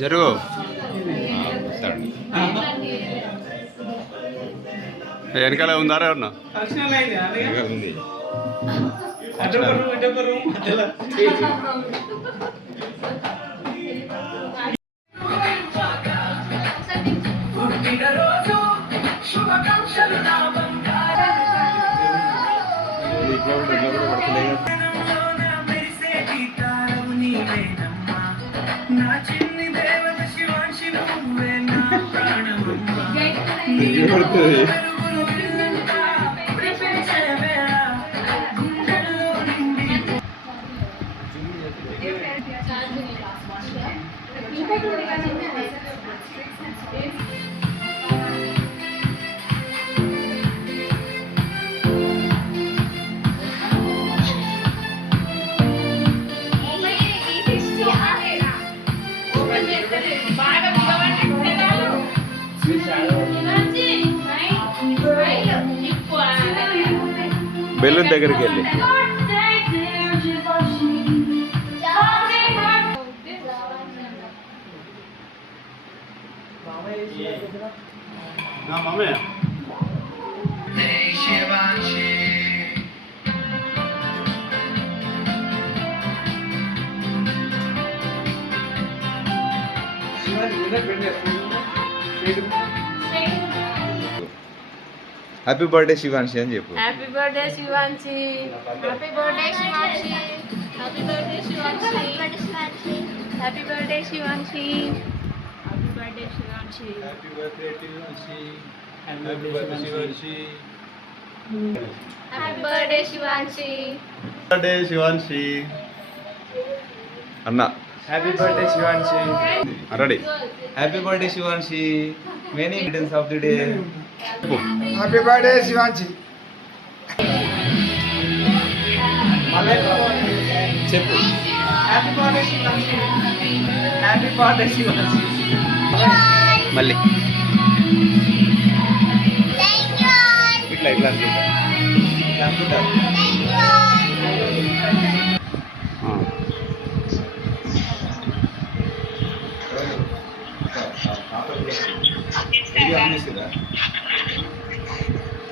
జరుగు వెనకాల ఉందారా ఎవరన్నా ఉంది బెలూన్ దగ్గరికి వెళ్ళి హ్యాపీ బర్త్డే శివాంశి అని చెప్పు. Happy birthday Shivanshi. Happy birthday Shivanshi. Happy birthday Shivanshi. Happy birthday Shivanshi. Happy birthday Shivanshi. Happy birthday Shivanshi. Happy birthday Shivanshi. Happy birthday Shivanshi. Birthday Shivanshi అన్న. Happy birthday Shivanshi. Ready. Happy birthday Shivanshi. Many returns of the day. Happy birthday Shivanshi. చెప్పు. Happy birthday Shivanshi. Happy birthday Shivanshi. మళ్ళీ ఇట్లా ఇట్లా అనుకుంటా.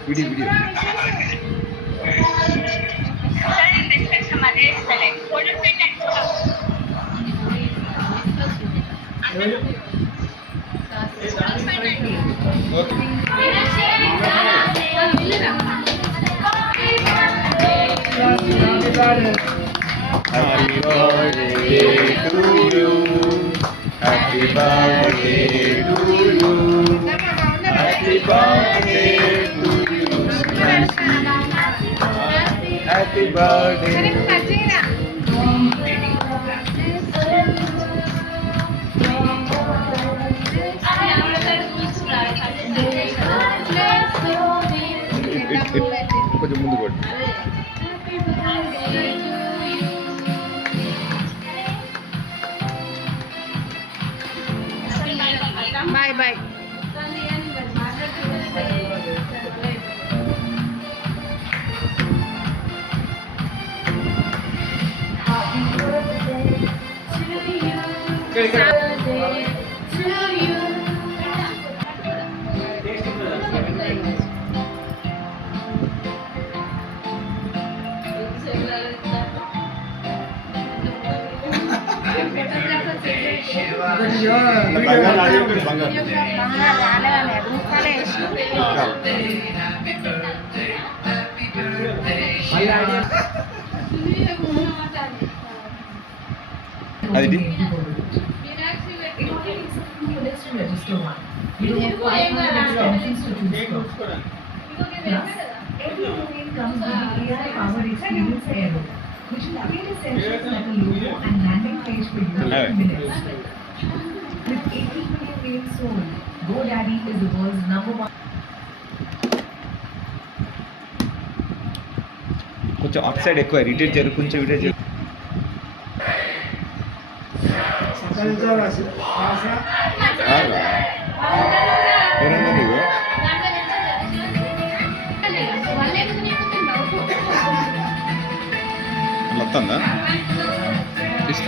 Video video Happy birthday to you. Happy birthday to you. Happy birthday to you. Happy birthday. కొంచెం ముందు కొట్టు. Bye bye. అది which will appear as sessions like a logo and landing page for you in minutes. With 80 million names sold, GoDaddy is the world's #1. కొంచెం up side ఎక్కువ retail జరుగు, కొంచెం retail జరుగు. ఎవరన్నా నీవు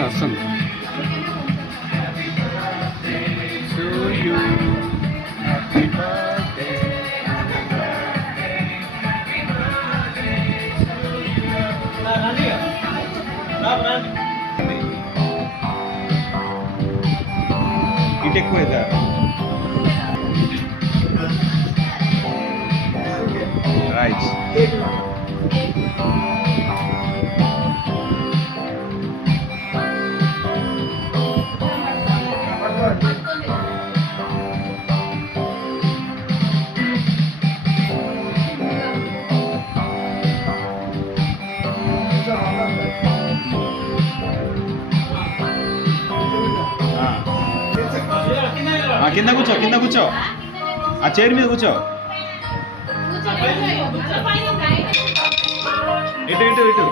వస్తాను to you. Happy birthday. ఇటు ఎక్కువ అవుతా రైట్ కింద కూర్చో కింద కూర్చో ఆ చైర్ మీద కూర్చో ఇటు ఇటు ఇటు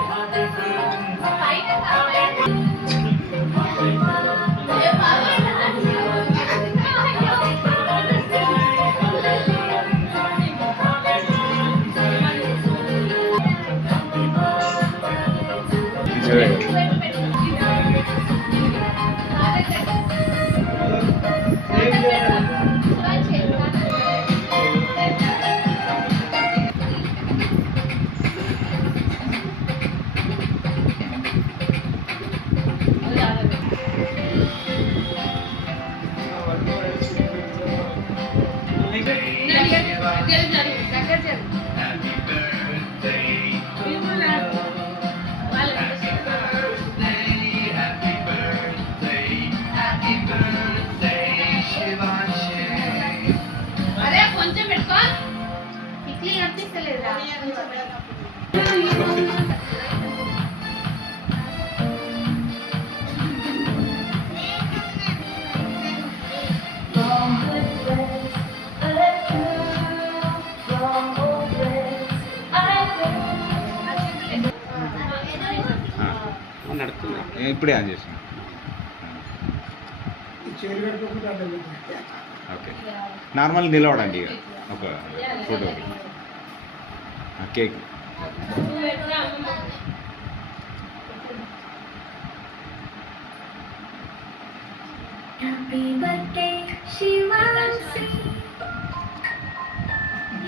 అరే కొంచెం పెట్టుకో ఇడ్లీ అనిపిస్తలేదా ఇప్పుడే ఆన్ చేసిన ఓకే నార్మల్ నిలవడండి ఇక ఒక ఫోటోకి cake Happy birthday, Shivanshi.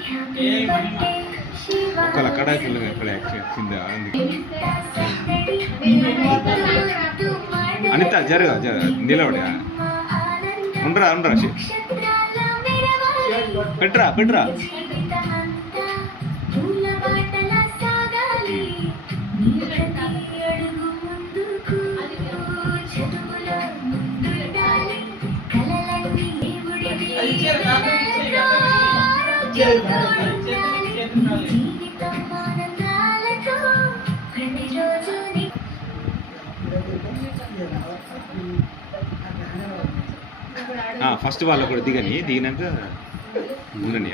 Happy birthday, Shivanshi. ఒక్కలు అక్కడ ఇక్కడ కింద అనిత జరగ నిలబడి ఉండరా ఉండరా పెట్టరా పెట్టరా ఫస్ట్ వాళ్ళు కూడా దిగని దిగినాక ఉండని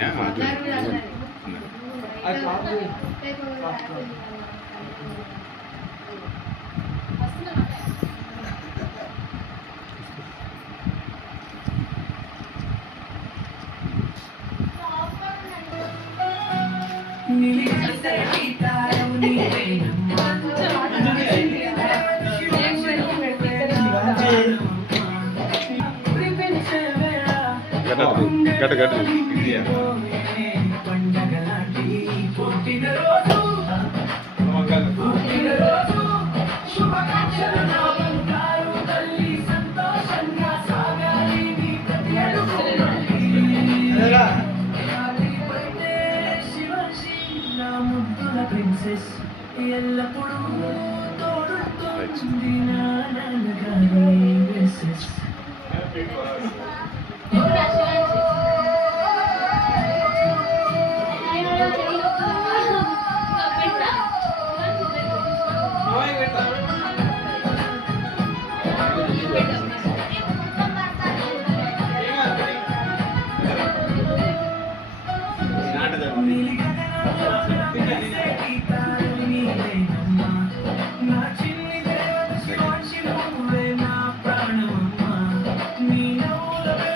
గట్ట గట్ట ఎల్లప్పుడూ తోడుంటుంది నా నాన్నగారి విశేష్ నా చిన్ని దేవత శివాంశి నువ్వే నా ప్రాణమమ్మ నీ నవ్వుల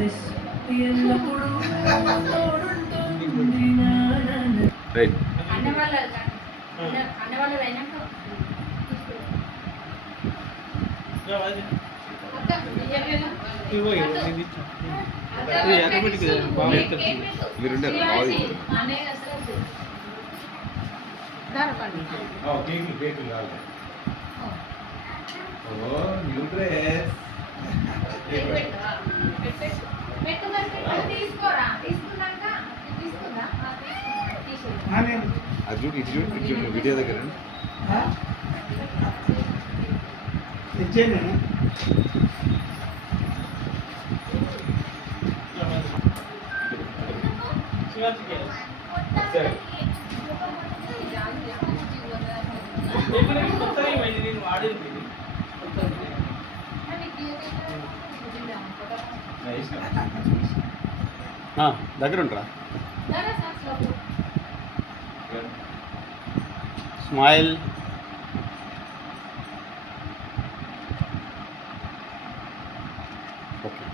వర్సెస్ ఎల్లప్పుడూ తోడుంటుంది నా నాన్న. రైట్ అన్నవాళ్ళు అయినాక మీరుండే బాగా కేకులు కావాలి. ఓ న్యూ డ్రెస్. తీసుకోరా తీసుకున్నాక తీసుకుందా అది చూడు ఇటు చూడు ఇటు చూడు వీడియో దగ్గర తెచ్చేయండి సరే. దగ్గర ఉంటారా స్మైల్ ఓకే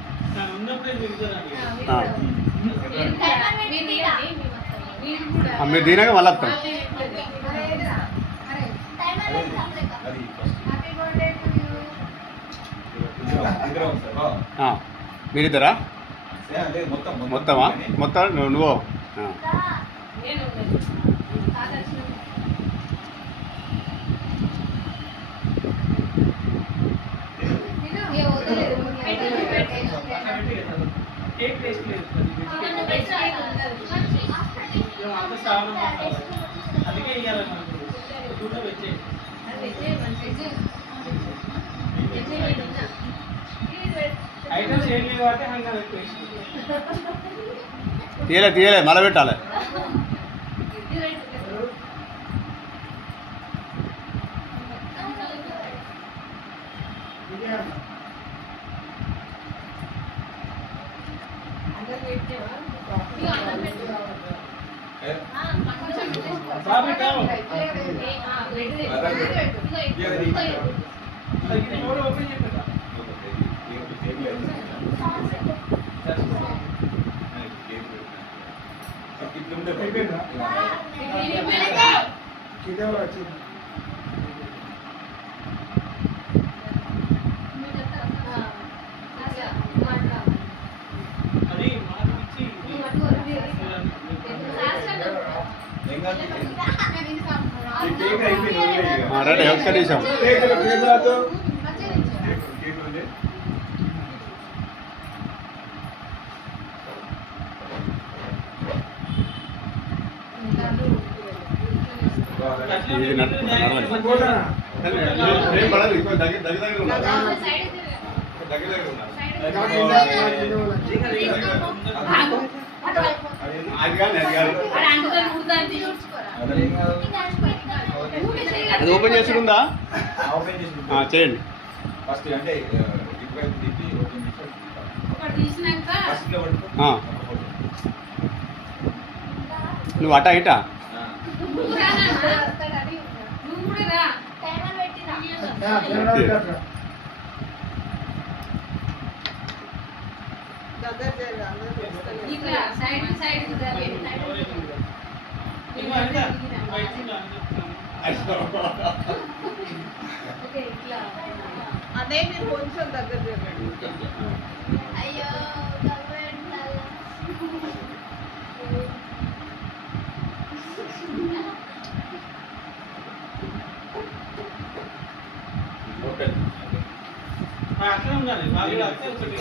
మీరు దీనాక మళ్ళీ వస్తాం అది ఇద్దరం వస్తావా? మీరిద్దరా లేదు మొత్తం మొత్తమా మొత్తం నువ్వు తీయలే మళ్ళీ పెట్టాలి ఇదేవో వచ్చింది రెడీ ఒక్క నిమిషం ఇది నడవాలి ఏం పడదు ఇంకో దగ్గర ఉన్నారు అది కానీ అది ఓపెన్ చేసుకుందా ఓపెన్ చేసి చేయండి ఫస్ట్ అంటే ఇటువైపు తిప్పి ఓపెన్ చేసి ఒకటి తీసినాక ఫస్ట్ లో పట్టుకో. నువ్వు అటా ఇటా నువ్వు రా నాన్న. నువ్వు కూడా రా ఇట్లా సైడ్ టు సైడ్ ఓకే ఇట్లా అదే మీరు కొంచెం దగ్గర జరగండి. అయ్యో అట్లా ఉండాలి వాళ్ళు అట్లా ఒకటి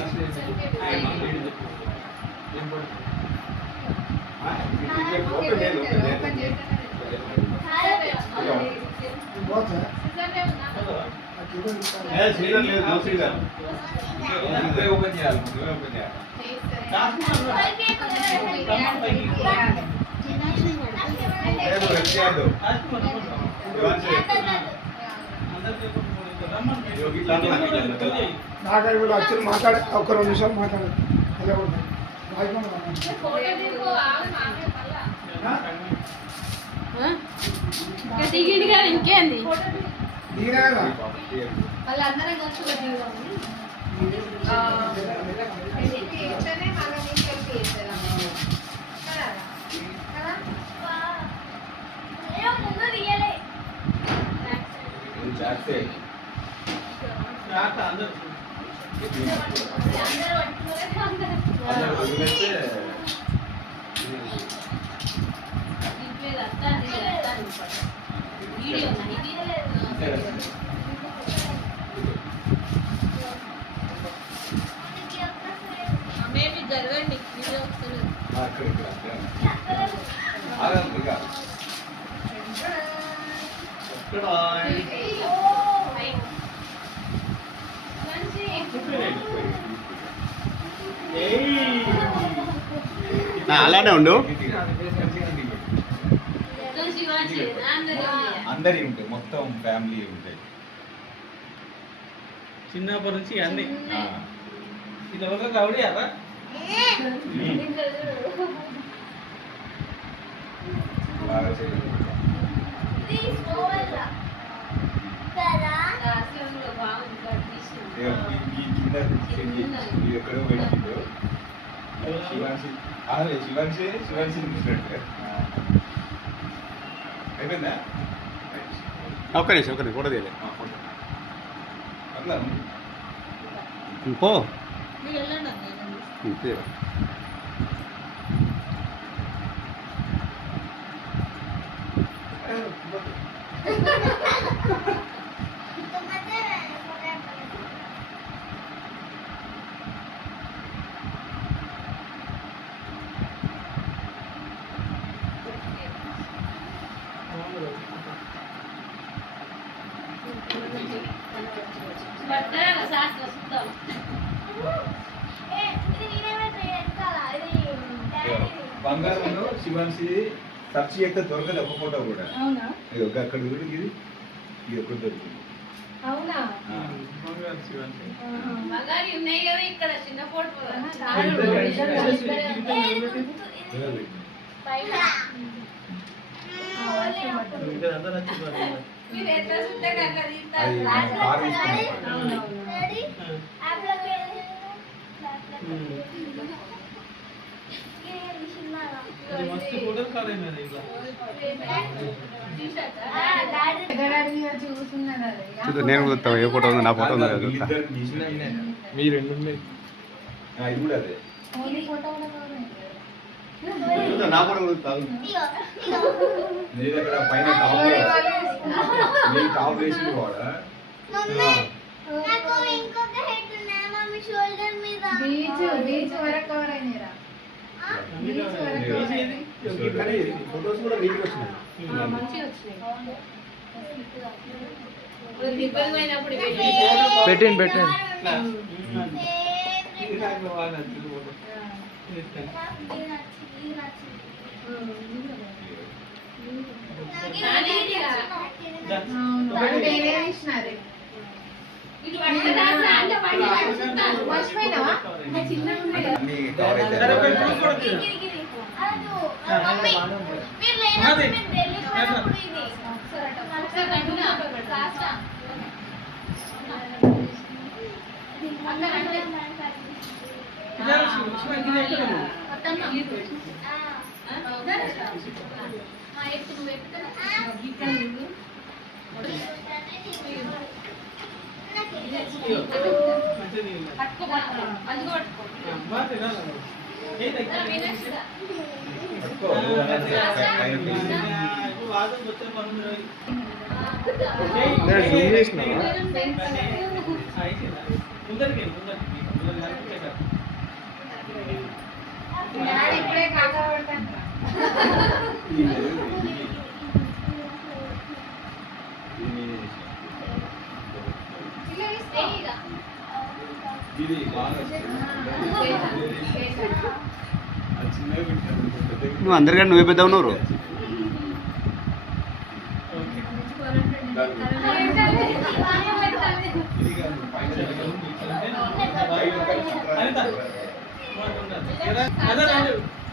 నువ్వే ఓపెన్ చేయాలి నువ్వే ఓపెన్ చేయాలి లేదు వచ్చేయద్దు నాకు కూడా వచ్చి మాట్లాడే ఒక 2 నిమిషాలు మాట్లాడాలి అదే ఉంటుంది దిగిండి కదా ఇంకేంది దిగినా కదా వాళ్ళందరం కలిసి మేబీ జరగండి వీడియో వస్తుంది. అలానే ఉండు. అందరి ఉంటాయి, మొత్తం ఫ్యామిలీ ఉంటాయి. చిన్నప్పటి నుంచి అన్ని ఆ. ఇది ఒక కబడ్డీ అదా బాగా చేయాలి. ఈ కింద ఇది ఎక్కడో పెట్టిండు. శివాన్షి శివాన్షి చూసినట్టు అయిపోయిందా? ఒక్క నిమిషం కూడా తీయలే. అట్లా పో మీరు వెళ్ళండి అన్న, నేను చూస్తాను. అంతే. బంగారంలో శివాన్షి సెర్చ్ చేస్తే దొరకదు ఒక ఫోటో కూడా. అవునా? ఇది ఒక అక్కడ దొరికి ఇది ఒకటి దొరికింది. అవునా? ఆ. మగారి ఉన్నాయి కదా ఇక్కడ చిన్న ఫోటో మీరు ఎట్లా చూస్తే కనుక అది కార్ తీసుకున్నాం. మస్తు ఫోటోలు కాలేదు ఇట్లా చూద్దాం, నేను కూడా ఏ ఫోటో ఉందో నా ఫోటో ఉందో చూస్తా. వీళ్ళిద్దరు తీసిన ఈయనే. మీ రెండు ఉన్నాయి. ఇది కూడా అదే. నా ఫోటో కూడా కాదు. నీ దగ్గర పైన టాప్ వేసి వాడా బీచ్ వరకు కవర్ అయినారా? కానీ ఫొటోస్ కూడా నీట్గా వచ్చినాయి. మంచిగా వచ్చినాయి. తిరుపతి పోయినప్పుడు పెట్టండి ఇది నాకు బాగా నచ్చింది ఫోటో. అన్ని కవర్ అవుతాయి. పట్టుకో, నువ్వు అన్నది పైన తీసి. ఇప్పుడే కాకా పడతాను. ఇది బాగా నువ్వు అందరికన్నా నువ్వే పెద్ద ఉన్నారు.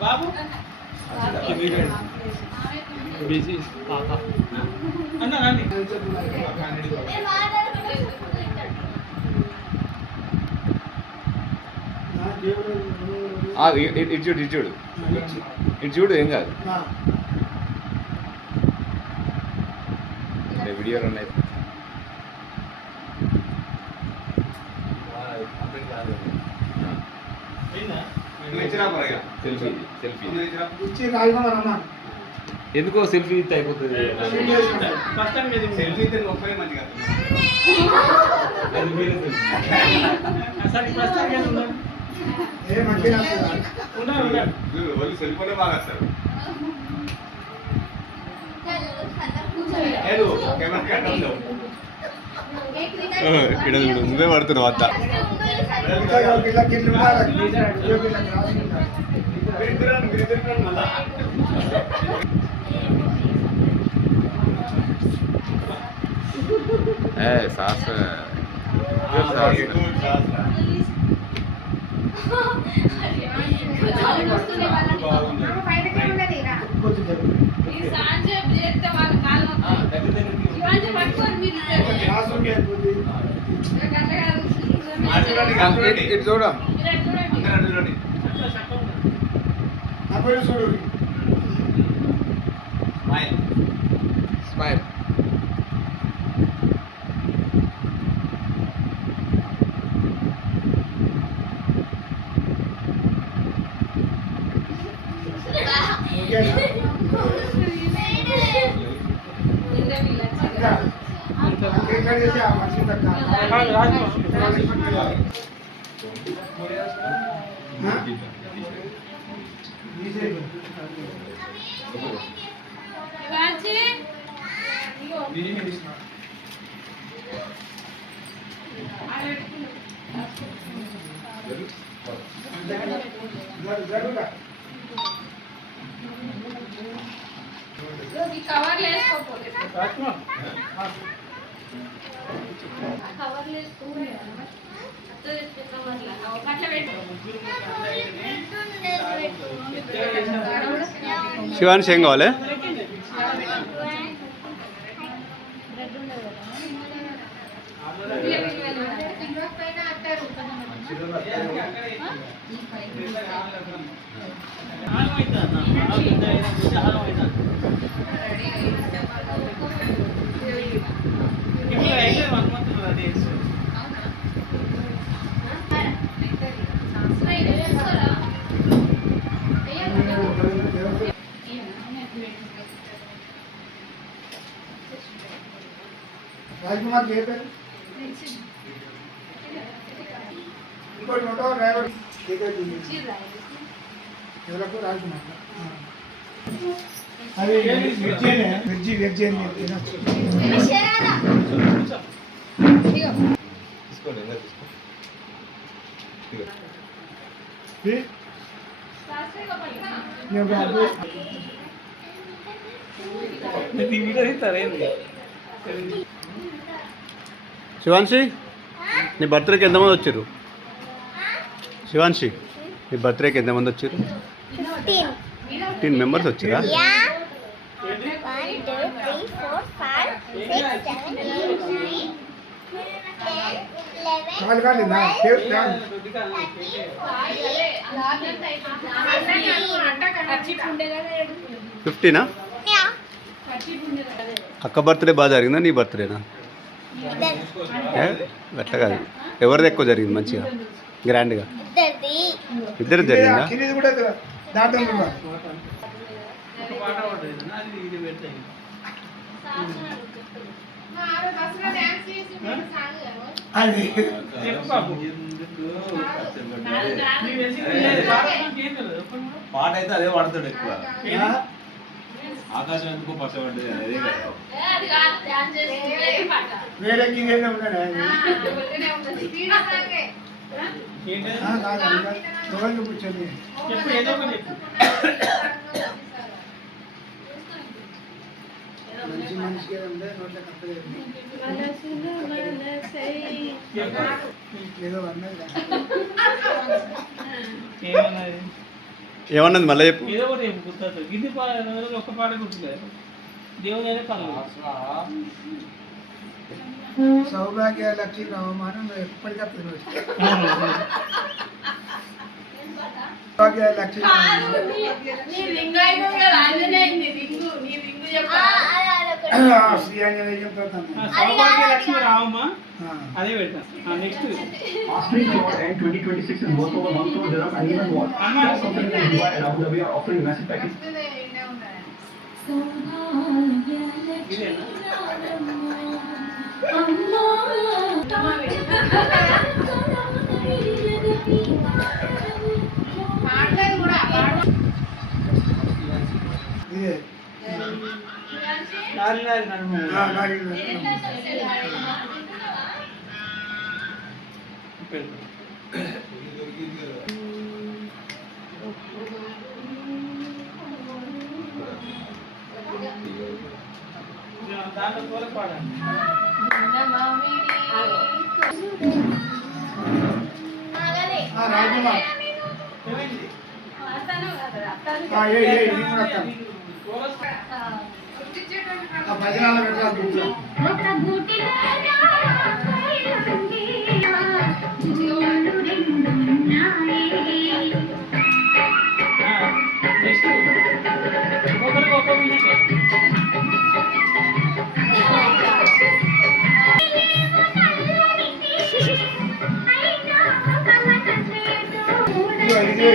బాబు అన్న రండి. ఇటు చూడు ఇటు చూడు ఏం కాదు. వీడియో రన్ అయితే అయిందా? సెల్ఫీ సెల్ఫీ ఇచ్చి రాజకుమార్ అన్న ఎందుకో సెల్ఫీ ఇస్తే అయిపోతుంది ఫస్ట్ టైం ఇది సెల్ఫీ అయితే ఒక్కరే మంచిగా అది మీరే selfie. సరే ఫస్ట్ టైం నేను ఉన్నాను ఏ మంచిగా ఉన్నాను సెల్ఫోనే బాగా వస్తారు ఇక్కడ నువ్వే పడుతున్నావు అంతా ఇలా కిట్లు సాస్ ఈ సాంజేప్ చేస్తే వాళ్ళ కాళ్ళు నొప్పులు. ఇవాంటి పట్టుకొని మీరు గట్ల కాదు. ఇటు చూడం మీరు అటు చూడండి. అందరూ చూడండి అప్పుడు చూడు స్మైల్ స్మైల్ ఓకేనా ఇందే వీళ్ళొచ్చి. కేక్ కట్ చేసి ఆ మనిషి తగ్గ ఇవాంచి ఈ కవర్లు వేసుకోపోతే కవర్లు వేసుకుంటే కవర్లు అట్లా పెట్టు. శివాన్స్ ఏం కావాలి రాజకుమార్ ఏ పేరు ఇంకోటి నోటో డ్రైవర్ ఎవరకు రాజకుమార్ అది వెజ్జీ వెజ్జీ అని తినచ్చు తీసుకోండి ఇంకా తీసుకో వీడియో తీస్తారేంటి శివాన్షి నీ బర్త్డేకి ఎంతమంది వచ్చారు శివాన్షి నీ బర్త్డేకి ఎంతమంది వచ్చారు 15 మెంబర్స్ వచ్చారా కాదు కాదు ఖర్చు ఉండే కదా 15నా అక్క బర్త్డే బాగా జరిగిందా నీ బర్త్డేనా అట్లా కాదు ఎవరిది ఎక్కువ జరిగింది మంచిగా గ్రాండ్గా ఇద్దరు జరిగిందా కింది కూడా దాంట్లో కూడా పాట పడుతుంది అది ఇది పెడతాయి అది చెప్పు బాబు పాట అయితే అదే వాడతాడు ఎక్కువ ఆకాశం ఎందుకు పచ్చబడ్డది అదే కదా అది కాదు డాన్స్ చేసి పాట వేరే కింద ఉన్నాడు కాదు కూర్చొని చెప్పు ఏదో ఒకటి చెప్పు మంచి మనిషికి ఉండే నోట్ల కప్పలేదు ఏదో అన్నది ఏమన్నది ఏమన్నది మళ్ళీ చెప్పు ఏదో ఒకటి చెప్పు గుర్తు గిద్ది ఒక్క పాట గుర్తులేదు దేవుని అనే కళ్ళు సౌభాగ్య లక్ష్మీ రావమానం ఎప్పటికప్పుడు సౌభాగ్య లక్ష్మీ నీ రింగ్ అయిపోయి కదా ఆంజనేయుని రింగు నీ రింగు చెప్పాలి శ్రీ ఆంజనేయం ప్రతాప్. సౌభాగ్య లక్ష్మి రావమ్మా అదే పెడతాం. Next Offering for end 2026 is worth over 1 crore dirham and even more. All companies in Dubai and Abu Dhabi are offering massive packages. ఇదేనా ఇదే. నారి నారి నడుము నారి పెడతాం. దాంట్లో కూడా పాడండి. రాజుమా ఏమైంది? ఇది కూడా వస్తాను. ఆ భజనాలు పెట్టాలి దీంట్లో. నెక్స్ట్ ఒక్కొక్కరికి ఒక్కో మినిట్.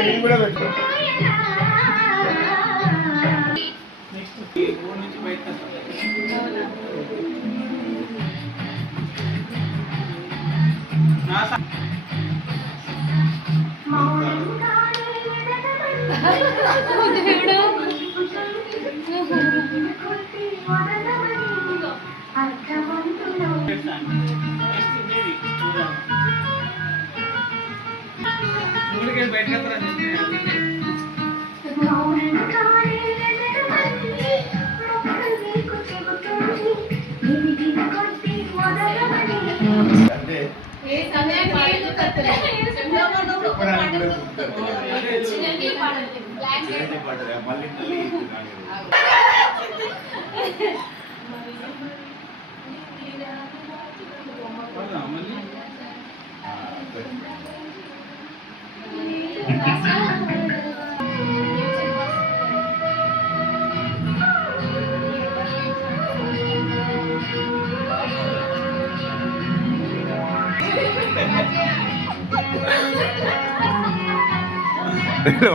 ఇది కూడా పెట్టు. నెక్స్ట్ ఈ ఊరు నుంచి బయటకు నా ఊరికే బయటకు ఏ సమయం మళ్ళీ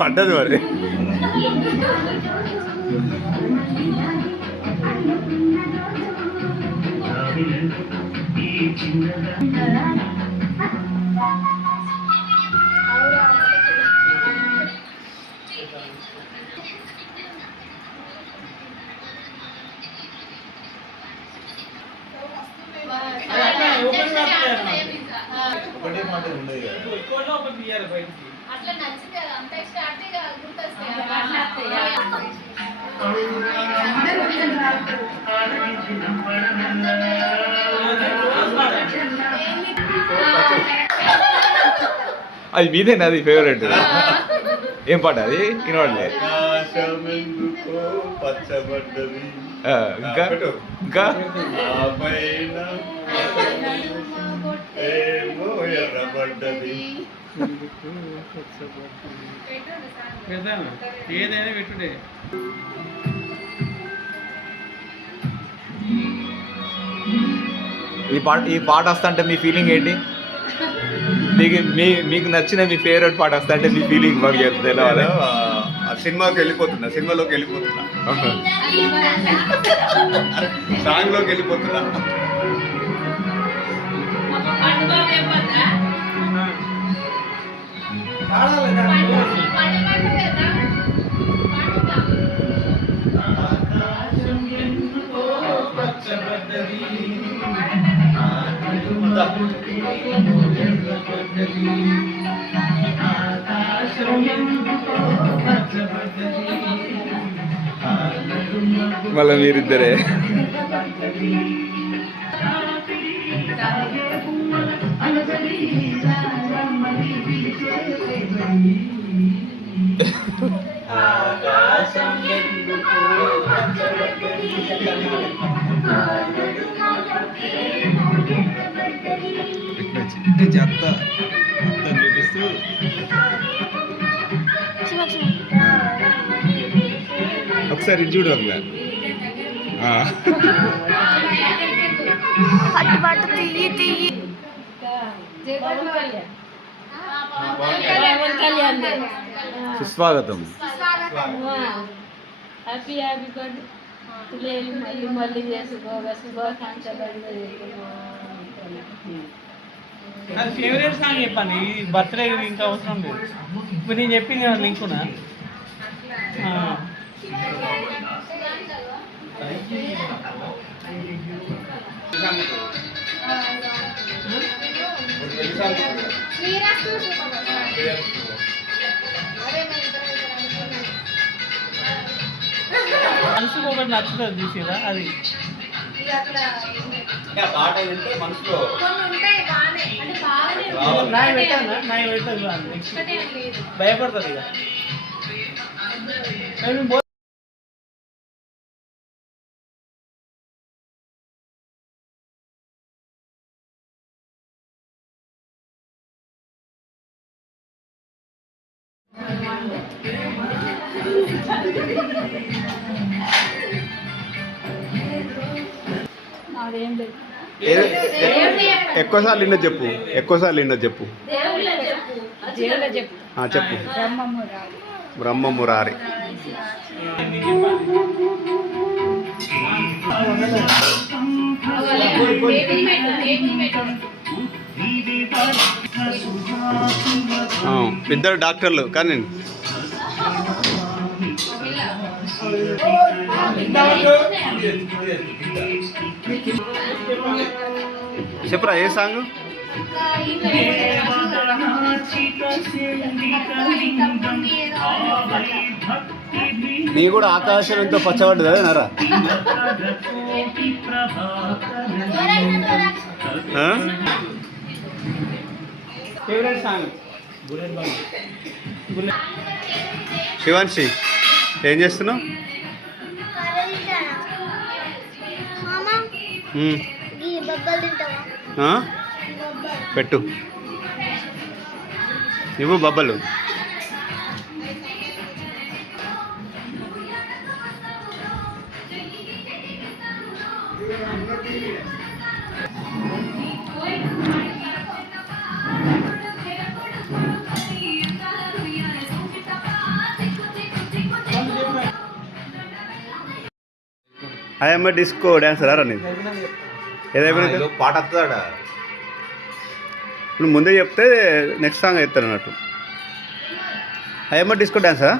పడ్డది మరి. ఒకటే మాట ఉండదు కదా. ఎక్కువలో ఒకటి తీయాలి బయటికి. అట్లా నచ్చింది కదా అంత స్టార్ట్ గుర్తొస్తాయి అది మీదేనా అది ఫేవరెట్? ఏం పాట అది? వినవాడలే. ఆకాశమెందుకో పచ్చబడ్డది. ఇంకా ఇంకా ఏమో ఎర్రబడ్డది. పెడతాను ఏదైనా పెట్టుడే. ఈ పాట వస్తా అంటే మీ ఫీలింగ్ ఏంటి? మీకు నచ్చిన మీ ఫేవరెట్ పాట వస్తా అంటే మీ ఫీలింగ్ మాకు చెప్తే సినిమాకి వెళ్ళిపోతున్నా, సినిమాలోకి వెళ్ళిపోతున్నా, సాంగ్లోకి వెళ్ళిపోతున్నా. మళ్ళీ మీరిద్దరే. చెత్త చూపిస్తూ ఒకసారి చూడు అట్లా పట్టు పట్టు తీయి తీయి పవన్ కళ్యాణ్ సుస్వాగతం. హ్యాపీ హ్యాపీ బర్త్డే పిల్లలు మళ్ళీ మళ్ళీ చేసుకోగా శుభాకాంక్షలు అది ఫేవరెట్ సాంగ్ చెప్పండి. ఈ బర్త్డే ఇంకా అవసరం లేదు. ఇప్పుడు నేను చెప్పింది కదా లింకునా. మనసుకు ఒకటి నచ్చుతుంది చూసిరా అది. పాట వింటే మనసులో నాయ పెట్టాను నాయ పెట్టదు భయపడుతుంది ఇక. అదేం లేదు ఎక్కువసార్లు విన్నది చెప్పు. ఎక్కువసార్లు విన్నది చెప్పు. దేవుళ్ళ చెప్పు చెప్పు. బ్రహ్మమురారి బ్రహ్మమురారి. ఇద్దరు డాక్టర్లు కానీ చెప్పురా ఏ సాంగ్. నీ కూడా ఆకాశం ఎంతో పచ్చబడ్డది అదేనారా. ఫేవరెట్ సాంగ్ శివాన్షి ఏం చేస్తున్నావు? పెట్టు ఇవ్వు బబ్బలు. ఐఎమ్ డిస్కో డ్యాన్సర్ రా నేను. ఏదైనా పాట వస్తుందా? నువ్వు ముందే చెప్తే నెక్స్ట్ సాంగ్ వేస్తాను అన్నట్టు. I'm disco డ్యాన్సరా?